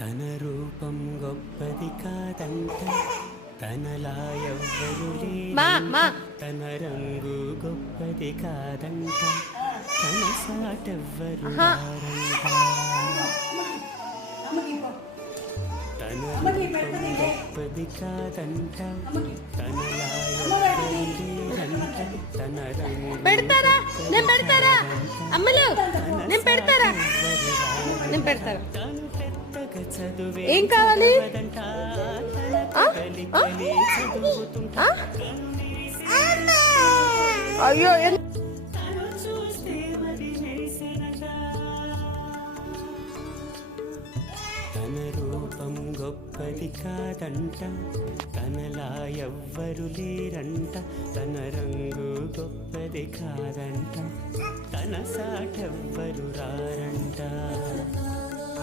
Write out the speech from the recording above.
తన రూపం గొప్పది కాదంట, తనలా ఎవ్వరు లేరంట. తన రంగు గొప్పది కాదంట, తన సాటెవ్వరు రారంట. తన రూపం గొప్పది కాదంట, తనలా ఎవ్వరు లేరంట. తన రంగు ఏం కావాలి? అయ్యో తన రూపం గొప్పది కాదంట, తనలా ఎవ్వరు లేరంట. తన రంగు గొప్పది కాదంట, తన సాటెవ్వరు రారంట.